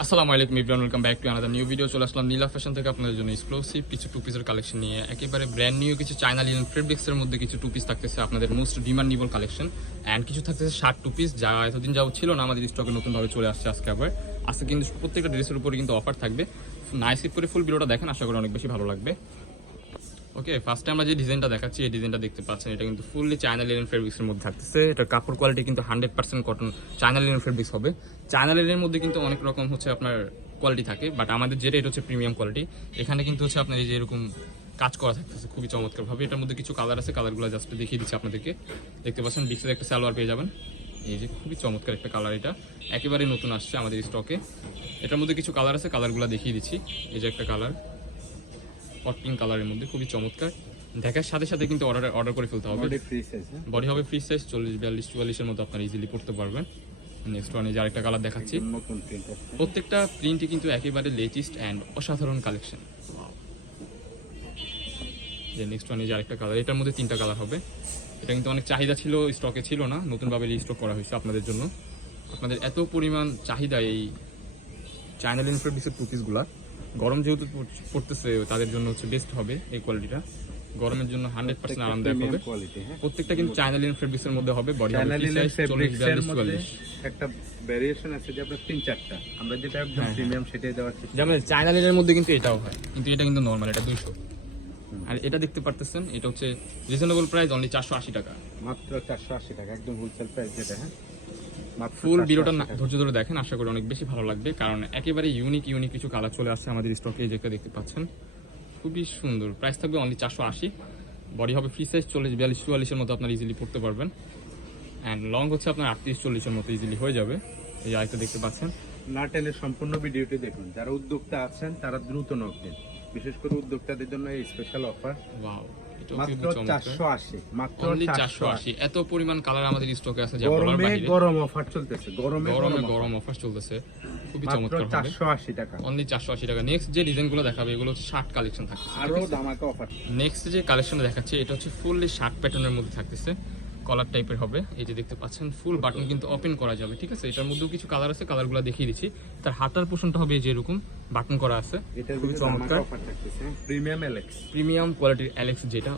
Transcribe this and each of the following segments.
আসসালামু আলাইকুম everyone, welcome back to another new video. চলে আসলাম নীলা ফ্যাশন থেকে আপনাদের জন্য এক্সক্লুসিভ কিছু টু পিসের কালেকশন নিয়ে। একেবারে ব্র্যান্ড নিউ কিছু চায়না লিনেন ফেব্রিক্সের মধ্যে কিছু টু পিস থাকতেছে আপনাদের মোস্ট ডিমান্ডেবল কালেকশন। অ্যান্ড কিছু থাকতেছে শার্ট টু পিস, যা এতদিন যাও ছিল না, আমাদের স্টকে নতুনভাবে চলে আসছে আজকে আবার। আজকে কিন্তু প্রত্যেকটা ড্রেসের উপরে কিন্তু অফার থাকবে। নাইস করে ফুল ভিডিওটা দেখেন, আশা করি অনেক বেশি ভালো লাগবে। ওকে, ফার্স্টে আমরা যে ডিজাইনটা দেখাচ্ছি, এই ডিজাইনটা দেখতে পাচ্ছেন, এটা কিন্তু ফুললি চায়না লিনেন ফেব্রিক্সের মধ্যে থাকতেছে। এটার কাপড় কোয়ালিটি কিন্তু 100% কটন চায়না লিনেন ফেব্রিক্স হবে। চায়না লিনেনের মধ্যে কিন্তু অনেক রকম হচ্ছে আপনার কোয়ালিটি থাকে, বাট আমাদের যেটা এটা হচ্ছে প্রিমিয়াম কোয়ালিটি। এখানে কিন্তু হচ্ছে আপনার এই যে এরকম কাজ করা থাকতেছে খুবই চমৎকারভাবে। এটার মধ্যে কিছু কালার আছে, কালারগুলো জাস্ট দেখিয়ে দিচ্ছি আপনাদেরকে। দেখতে পাচ্ছেন ডিক্সের একটা সালোয়ার পেয়ে যাবেন, এই যে খুবই চমৎকার একটা কালার। এটা একেবারে নতুন আসছে আমাদের স্টকে। এটার মধ্যে কিছু কালার আছে, কালারগুলো দেখিয়ে দিচ্ছি। এই যে একটা কালার হট পিঙ্ক কালারের মধ্যে খুবই চমৎকার। দেখার সাথে সাথে কিন্তু অর্ডার করে ফেলতে হবে। বডি হবে ফ্রি সাইজ 40, 42, 44-এর মতো আপনারা ইজিলি পড়তে পারবেন। নেক্সট ওয়ান, এই যে আরেকটা কালার দেখাচ্ছি। প্রত্যেকটা প্রিন্টই কিন্তু একেবারে লেটেস্ট অ্যান্ড অসাধারণ কালেকশন। যে নেক্সট ওয়ান, এই যে আরেকটা কালার, এটার মধ্যে 3টা কালার হবে। এটা কিন্তু অনেক চাহিদা ছিল, স্টকে ছিল না, নতুনভাবে রিস্টক করা হয়েছে আপনাদের জন্য। আপনাদের এত পরিমাণ চাহিদা এই চায়না লিনেন ফেব্রিক্সের টু পিসগুলা, গরম যেহেতু পড়তেছে তাদের জন্য হচ্ছে বেস্ট হবে এই কোয়ালিটিটা। গরমের জন্য 100% আরামদায়ক হবে। প্রত্যেকটা কিন্তু চায়না লিনেন ফেব্রিক্সের মধ্যে হবে। বডি হবে ফ্রি সাইজ 40, 42, 44। একটা ভেরিয়েশন আছে যে আপনার 3-4টা, আমরা যেটা একদম প্রিমিয়াম সেটাই দেওয়ার চেষ্টা। যেমন চায়না লিনেনের মধ্যে কিন্তু এটাও হয়, কিন্তু এটা কিন্তু নরমাল, এটা 200। আর এটা দেখতে পারতেছেন, এটা হচ্ছে রিজনেবল প্রাইস, অনলি 480 টাকা, মাত্র 480 টাকা, একদম হোলসেল প্রাইস যেটা। হ্যাঁ, ফুল ভিডিওটা ধৈর্য ধরে দেখেন, আশা করি অনেক বেশি ভালো লাগবে, কারণ একেবারে ইউনিক কিছু কালার চলে আসছে আমাদের স্টকে। যেটা দেখতে পাচ্ছেন খুবই সুন্দর। প্রাইস থাকবে অনলি 480। বডি হবে ফ্রি সাইজ 40, 42, 44-এর মতো আপনার ইজিলি পড়তে পারবেন। অ্যান্ড লং হচ্ছে আপনার 38, 40-এর মতো ইজিলি হয়ে যাবে। এই আরেকটা দেখতে পাচ্ছেন। না টেনে সম্পূর্ণ ভিডিওটি দেখুন। যারা উদ্যোক্তা আছেন তারা দ্রুত নক দিন, বিশেষ করে উদ্যোক্তাদের জন্য এই স্পেশাল অফার। ওয়াও, মাত্র 480, মাত্র 480। এত পরিমাণ কালার আমাদের স্টকে আছে যা বলার গরমে বাইরে। গরম অফার চলতেছে, গরমে গরম অফার চলতেছে, খুবই চমৎকার হবে। 480 টাকা, অনলি 480 টাকা। নেক্সট যে ডিজাইনগুলো দেখাবে এগুলো হচ্ছে শার্ট কালেকশন থাকছে, আরো ধামাকা অফার। নেক্সট যে কালেকশনটা দেখাচ্ছে এটা হচ্ছে ফুললি শার্ট প্যাটার্নের মধ্যে থাকতেছে, কলার টাইপের হবে। এই যে দেখতে পাচ্ছেন ফুল বাটন কিন্তু ওপেন করা যাবে, ঠিক আছে। এটার মধ্যেও কিছু কালার আছে, কালারগুলো দেখিয়ে দিচ্ছি। তার হাতার পোর্শনটা হবে যে এরকম বাটন করা আছে, খুবই চমৎকার। প্রিমিয়াম এলেক্স, প্রিমিয়াম কোয়ালিটির অ্যালেক্স যেটা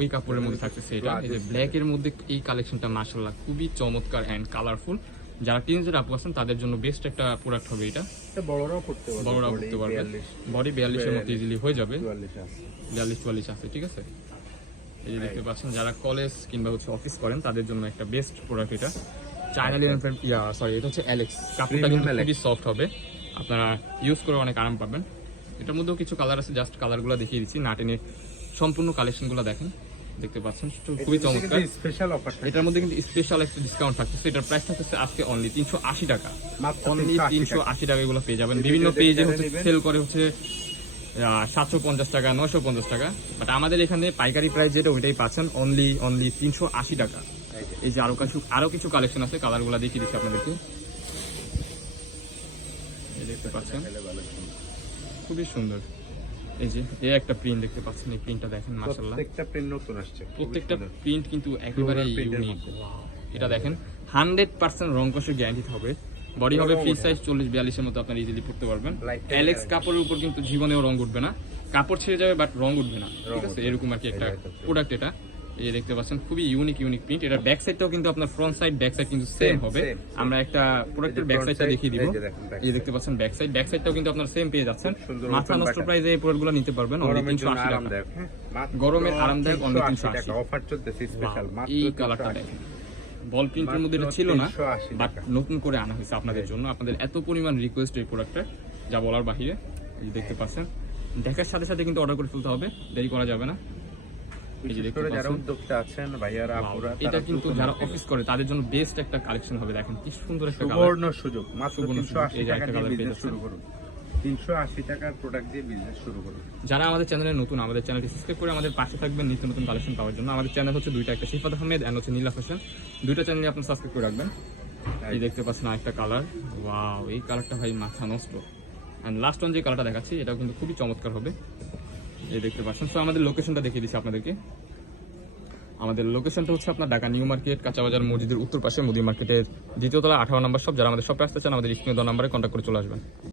ওই কাপড়ের মধ্যে থাকতেছে। এটা এই যে ব্ল্যাক এর মধ্যে এই কালেকশনটা মাশাআল্লাহ খুবই চমৎকার এন্ড কালারফুল। যারা টিনেজার আপু আছেন তাদের জন্য বেস্ট একটা প্রোডাক্ট হবে এটা। বড়রাও পড়তে পারবে, বডি 42-এর মতো ইজিলি হয়ে যাবে। 42, 44 আছে, ঠিক আছে। এই যে দেখতে পাচ্ছেন, যারা কলেজ কিংবা হচ্ছে অফিস করেন তাদের জন্য একটা বেস্ট প্রোডাক্ট এটা। চায়না লিনেন এটা হচ্ছে অ্যালেক্স। কাপড়টা কিন্তু খুবই সফট হবে, আপনারা ইউজ করে অনেক আরাম পাবেন। এটার মধ্যেও কিছু কালার আছে, জাস্ট কালারগুলো দেখিয়ে দিচ্ছি। না টেনে সম্পূর্ণ কালেকশনগুলো দেখেন, দেখতে পাচ্ছেন খুবই চমৎকার। স্পেশাল অফার, এটার মধ্যে কিন্তু স্পেশাল একটা ডিসকাউন্ট থাকতেছে। এটার প্রাইস থাকতেছে আজকে অনলি 380 টাকা, অনলি 380 টাকা এগুলো পেয়ে যাবেন। বিভিন্ন পেজে হচ্ছে সেল করে হচ্ছে 750 টাকা, 950 টাকা, বাট আমাদের এখানে পাইকারি প্রাইস যেটা ওইটাই পাচ্ছেন অনলি 380 টাকা। এই যে আরো কিছু কালেকশন আছে, কালারগুলো দেখিয়ে দিচ্ছি আপনাদেরকে। এই দেখতে পাচ্ছেন খুবই সুন্দর। এই যে একটা প্রিন্ট দেখতে পাচ্ছেন, এই প্রিন্টটা দেখেন মাশাআল্লাহ, প্রত্যেকটা প্রিন্ট নতুন আসছে, প্রত্যেকটা প্রিন্ট কিন্তু একেবারে ইউনিক। এটা দেখেন 100% রং কষের গ্যারান্টি হবে। বডি হবে ফ্রি সাইজ 40, 42-এর মতো আপনারা ইজিলি পড়তে পারবেন। অ্যালেক্স কাপড়ের উপর কিন্তু জীবনেও রং উঠবে না, কাপড় ছেড়ে যাবে বাট রং উঠবে না, ঠিক আছে। এরকম আর কি একটা প্রোডাক্ট এটা। এই যে দেখতে পাচ্ছেন খুবই ইউনিক প্রিন্ট। এটার ব্যাক সাইডটাও কিন্তু আপনার ফ্রন্ট সাইড ব্যাক সাইড কিন্তু সেম হবে। আমরা একটা প্রোডাক্টের ব্যাক সাইডটা দেখিয়ে দিব। এই যে দেখতে পাচ্ছেন ব্যাক সাইডটাও কিন্তু আপনার সেম পেয়ে যাচ্ছেন। মাথা নষ্ট প্রাইসে এই প্রোডাক্টগুলো নিতে পারবেন অনলি 380 টাকা। গরমের আরামদায়ক অনলি 380 অফার চলতেছে স্পেশাল। এই কালারটা দেখেন, বল প্রিন্টের মধ্যে এটা ছিল না, বাট নতুন করে আনা হয়েছে আপনাদের জন্য। আপনাদের এত পরিমাণ রিকোয়েস্ট এই প্রোডাক্টটা যা বলার বাহিরে। এই যে দেখতে পাচ্ছেন, দেখার সাথে সাথে কিন্তু অর্ডার করে ফেলতে হবে, দেরি করা যাবে না। যারা উদ্যোক্তা আছেন ভাইয়ারা আপুরা, এটা কিন্তু যারা অফিস করে তাদের জন্য বেস্ট একটা কালেকশন হবে। দেখেন কি সুন্দর একটা সুবর্ণ সুযোগ, মাত্র 380 টাকা দিয়ে বিজনেস শুরু করুন। 380 টাকার প্রোডাক্ট দিয়ে বিজনেস শুরু করুন। যারা আমাদের চ্যানেলে নতুন, আমাদের চ্যানেলটি সাবস্ক্রাইব করে আমাদের পাশে থাকবেন নিত্য নতুন কালেকশন পাওয়ার জন্য। আমাদের চ্যানেল হচ্ছে দুইটা, একটা শিফাত আহমেদ এন্ড হচ্ছে নীলা ফ্যাশন। দুইটা চ্যানেলে আপনি সাবস্ক্রাইব করে রাখবেন। এই দেখতে পাচ্ছেন আরেকটা কালার, ওয়াও এই কালারটা ভাই মাথা নষ্ট। এন্ড লাস্ট ওয়ান যে কালারটা দেখাচ্ছি এটাও কিন্তু খুবই চমৎকার হবে। এই দেখতে পাচ্ছেন। সো আমাদের লোকেশনটা দেখিয়ে দিচ্ছি আপনাদেরকে। আমাদের লোকেশনটা হচ্ছে আপনার ঢাকা নিউ মার্কেট, কাঁচাবাজার মসজিদের উত্তর পাশে, মুদি মার্কেটের 2য় তলা 18 নম্বর শপ। যারা আমাদের শপে আসতে চান আমাদের স্ক্রিনে দেওয়া নম্বরে কন্ট্যাক্ট করে চলে আসবেন।